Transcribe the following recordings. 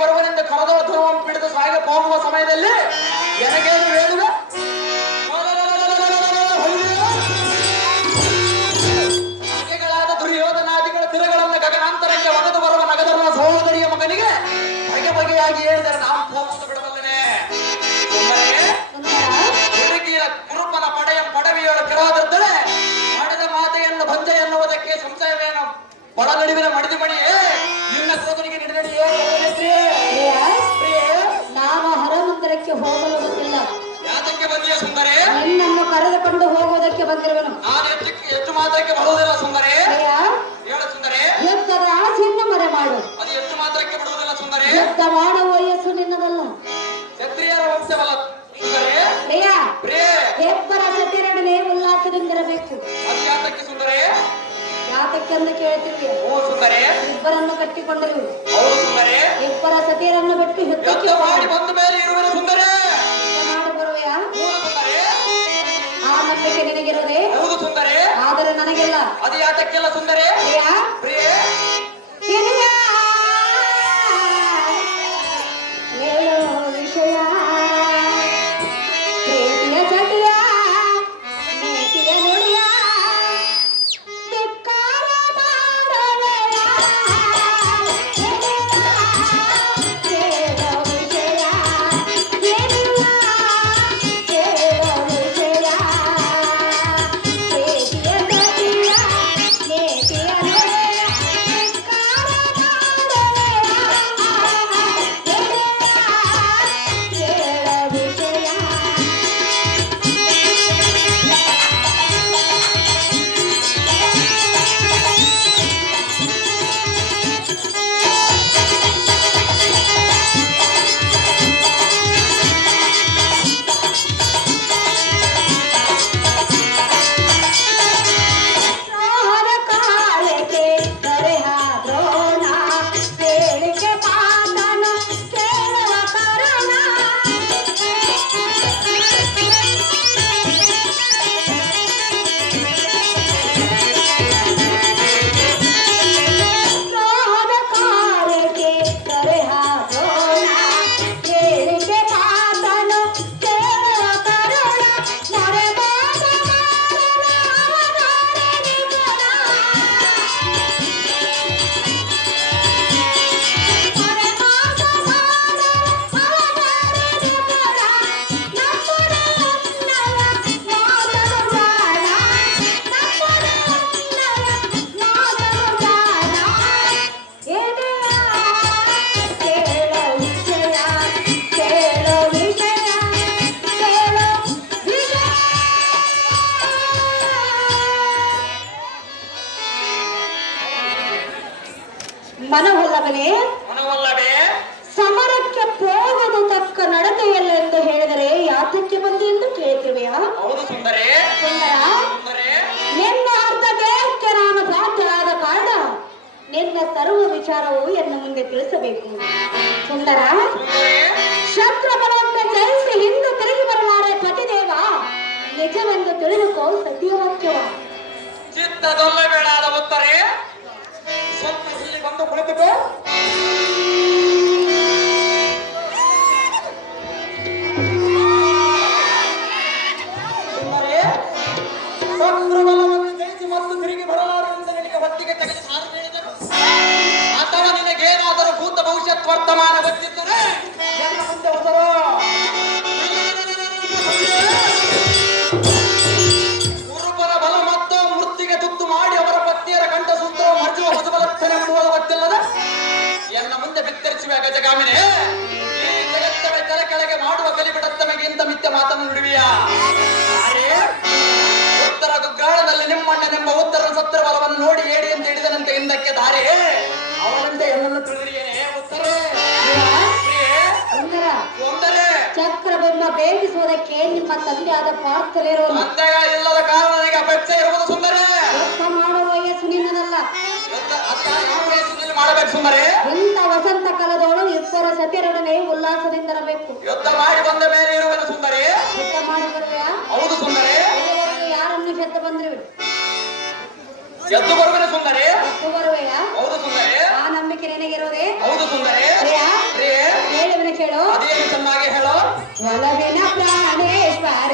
ಬರುವನೆಂದು ಕರದವ ಧ್ರುವಂ ಪಿಡಿದು ಸಾಗ ಹೋಗುವ ಸಮಯದಲ್ಲಿ ನನಗೇನು ಹೇಳುವ? ಗಗನಾಂತರಕ್ಕೆ ಒಗೆದು ಬರುವ ನಗದರ್ನ ಮಗನಿಗೆ ಬಗೆ ಬಗೆಯಾಗಿ ನಾವು ಬಿಡಬಲ್ಲನೆ. ಪಡೆಯ ಮಾತೆಯನ್ನು ಭಂಜ ಎನ್ನುವುದಕ್ಕೆ ಹೋಗಲು ಯಾತಕ್ಕೆ ಬಂದಿಯ ಸುಂದರಿ? ನಿನ್ನನ್ನು ಕರೆದುಕೊಂಡು ಹೋಗುವುದಕ್ಕೆ ಬಂದಿರುವನು. ನಾನು ಹೆಚ್ಚು ಹೆಚ್ಚು ಮಾತ್ರಕ್ಕೆ ಬರುವುದಿಲ್ಲ ಸುಂದರೇ. ಪ್ರಿಯ ಹೇಳು ಸುಂದರೇ. ಯುದ್ಧದ ಆಸೆಯನ್ನು ಮರೆ ಮಾಡು ಅದು ಹೆಚ್ಚು ಮಾತ್ರಕ್ಕೆ ಬಿಡುವುದಿಲ್ಲ ಸುಂದರಿ. ಎತ್ತ ಮಾಡುವ ವಯಸ್ಸು ನಿನ್ನದಲ್ಲ. ಕ್ಷತ್ರಿಯರ ವಂಶವಲ್ಲ ಸುಂದರಿ. ಪ್ರಿಯ ಪ್ರೇ ಹೆಬ್ಬರ ಸತಿರಡನೆ ಉಲ್ಲಾಸದಿಂದಿರಬೇಕು. ಅದು ಯಾತಕ್ಕೆ ಸುಂದರೇ? ಯಾತಕ್ಕೆಂದು ಕೇಳ್ತೀವಿ ಓ ಸುಂದರೇ. ಇಬ್ಬರನ್ನು ಕಟ್ಟಿಕೊಂಡರು. ಹೌದು ಸುಂದರಿ. ಇಬ್ಬರ ಸತಿಯರನ್ನು ಬಿಟ್ಟು ಹೆಚ್ಚು ಮಾಡಿ ಬಂದ ಅದು ಯಾತಕ್ಕೆಲ್ಲ ಸುಂದರೇ? ತಿಳಿದುಕೋ ಬೇಡ ಚಿತ್ತದೊಲ್ಲಬೇಡಾದ ಉತ್ತರೇ ಎನ್ನ ಗಾಮಿನೇ ಬಿತ್ತರಿಸುವ ಗಜಗಾಮಿನೆ. ಈ ಜಗತ್ತಗಳ ತಲೆ ಕೆಳಗೆ ಮಾಡುವ ಕಲಿಬಿಡತ್ತಮೆಗಿಂತ ಮಿಥ್ಯ ಮಾತನ್ನು ನುಡಿವಿಯ? ಉತ್ತರ ಗುಗ್ರಾಳದಲ್ಲಿ ನಿಮ್ಮಣ್ಣನೆಂಬ ಉತ್ತರ ಸತ್ರ ಬಲವನ್ನು ನೋಡಿ ಏಡಿ ಅಂತ ಹಿಡಿದನಂತೆ ಹಿಂದಕ್ಕೆ ದಾರಿ ಅವನಂತೆ ಎಲ್ಲನ್ನು ತಿಳಿದಿರಿಯೇನೆ ಉತ್ತರೇ. ಒಂದರೆ ಚಕ್ರಬಿಂಬ ಬೇಗಿಸುವುದಕ್ಕೆ ನಿಮ್ಮ ತಂದೆಯಾದ ಅಂತೆಯ ಇಲ್ಲದ ಕಾರಣ ನನಗೆ ಅಪೇಕ್ಷೆ ಇರುವುದು ಸುಂದರೇ. ಮಾಡುವ ವಯಸ್ಸು ನಿನ್ನದಲ್ಲ. ಅದಕ್ಕೆ ಮಾಡಬೇಕು ಸುಂದರೇ? ಉಲ್ಲಾಸದಿಂದ ಉಲ್ಲಾಸದಿಂದಿರಬೇಕು ಯುದ್ಧ ಮಾಡಿ ಬಂದ ಮೇಲೆ ಇರುವನು ಸುಂದರಿ? ಯುದ್ಧ ಮಾಡಿ ಬರುವೆಯಾ? ಹೌದು ಸುಂದರಿ. ಯಾರನ್ನು ಗೆದ್ದು ಬಂದ್ರಿ ಎದ್ದು ಬರುವನು ಸುಂದರಿ? ಗೆದ್ದು ಬರುವೆಯಾ? ಹೌದು ಸುಂದರಿ. ಆ ನಂಬಿಕೆ ನಿನಗಿರೋದೆ ಹೌದು ಸುಂದರಿ. ಪ್ರಿಯಾ ಪ್ರಿಯೆ ಹೇಳುವನ ಕೇಳು ಅದೇನು ಚೆನ್ನಾಗಿ ಹೇಳೋ. ಒಲವಿನ ಪ್ರಾಣೇಶ್ವರ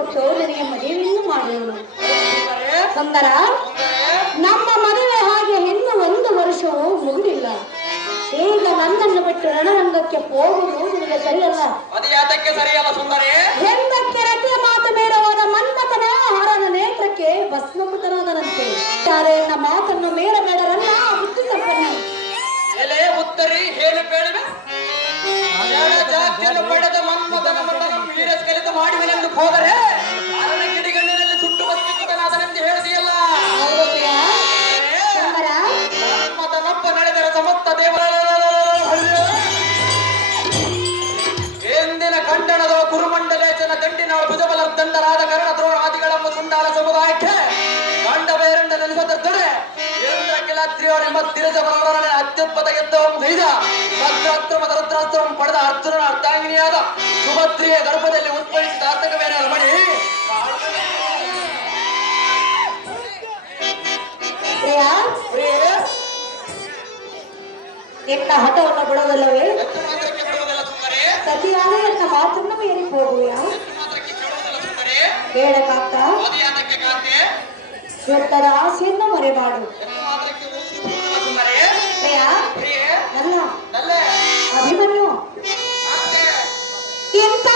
ನಿನಗೆ ಮದುವೆಯನ್ನು ಮಾಡುವನು ಸುಂದರ ನಮ್ಮ ಮದುವೆ ಹಾಗೆ ಇನ್ನು ಒಂದು ವರ್ಷವೂ ಮುಗಿದಿಲ್ಲ. ಈಗ ನನ್ನನ್ನು ಬಿಟ್ಟು ರಣರಂಗಕ್ಕೆ ಹೋಗುವುದು ನಿಮಗೆ ಸರಿಯಲ್ಲ? ಸರಿಯಲ್ಲ ಸುಂದರಿ. ಹೆಂದಕ್ಕೆ ರತಿಯ ಮಾತು ಮೇರವಾದ ಮನ್ಮಥನ ಹರನ ನೇತ್ರಕ್ಕೆ ಭಸ್ಮಪುತನಾದನಂತೆ ನಮ್ಮ ಎನ್ನ ಮಾತನ್ನು ಮೇರಬೇಡರನ್ನ ಬುದ್ಧಿ ಸಂಪನ್ನ. ಎಲೆ ಉತ್ತರಿ ಹೇಳಿ ಬೇಡವೆ ಜಡ ಜಾತಿಯನ್ನು ಪಡೆದ ಮನ್ಮಥನ ಮಠವನ್ನು ವೀರ ಸ್ಖಲಿತ ಹೋದರೆ ತಿರಸ ಬರವರನೆ ಅತ್ಯುತ್ಪತ ಯುದ್ಧವನ್ನು ಗೈದ ಭದ್ರಾಸ್ತ್ರಮ ರುದ್ರಾಸ್ತ್ರವನ್ನು ಪಡೆದ ಅರ್ಜುನನ ಅರ್ಧಾಂಗಿನಿಯಾದ ಸುಭದ್ರಿಯ ಗರ್ಭದಲ್ಲಿ ಉತ್ಪತ್ತಿಸಿದ ಆತಕವೇನ ರಮಣಿ ಎನ್ನ ಹಠವನ್ನು ಬಿಡೋದಲ್ಲವೇ ಎಷ್ಟು ಮಾತ್ರಕ್ಕೆ ಬಿಡುವುದಿಲ್ಲ ಸುಂದರಿ. ಸತಿಯಾದ ಎನ್ನ ಮಾತನ್ನು ಮೀರಿ ಹೋಗುವ ಎಷ್ಟು ಮಾತ್ರಕ್ಕೆ ಕೇಳುವುದಿಲ್ಲ ಸುಂದರಿ. ಬೇಡ ಕಾಕ. ವ್ಯರ್ಥದ ಆಸೆಯನ್ನು ಮರೆಮಾಡು. ಅಭಿಮನ್ಯು. ಎಂತ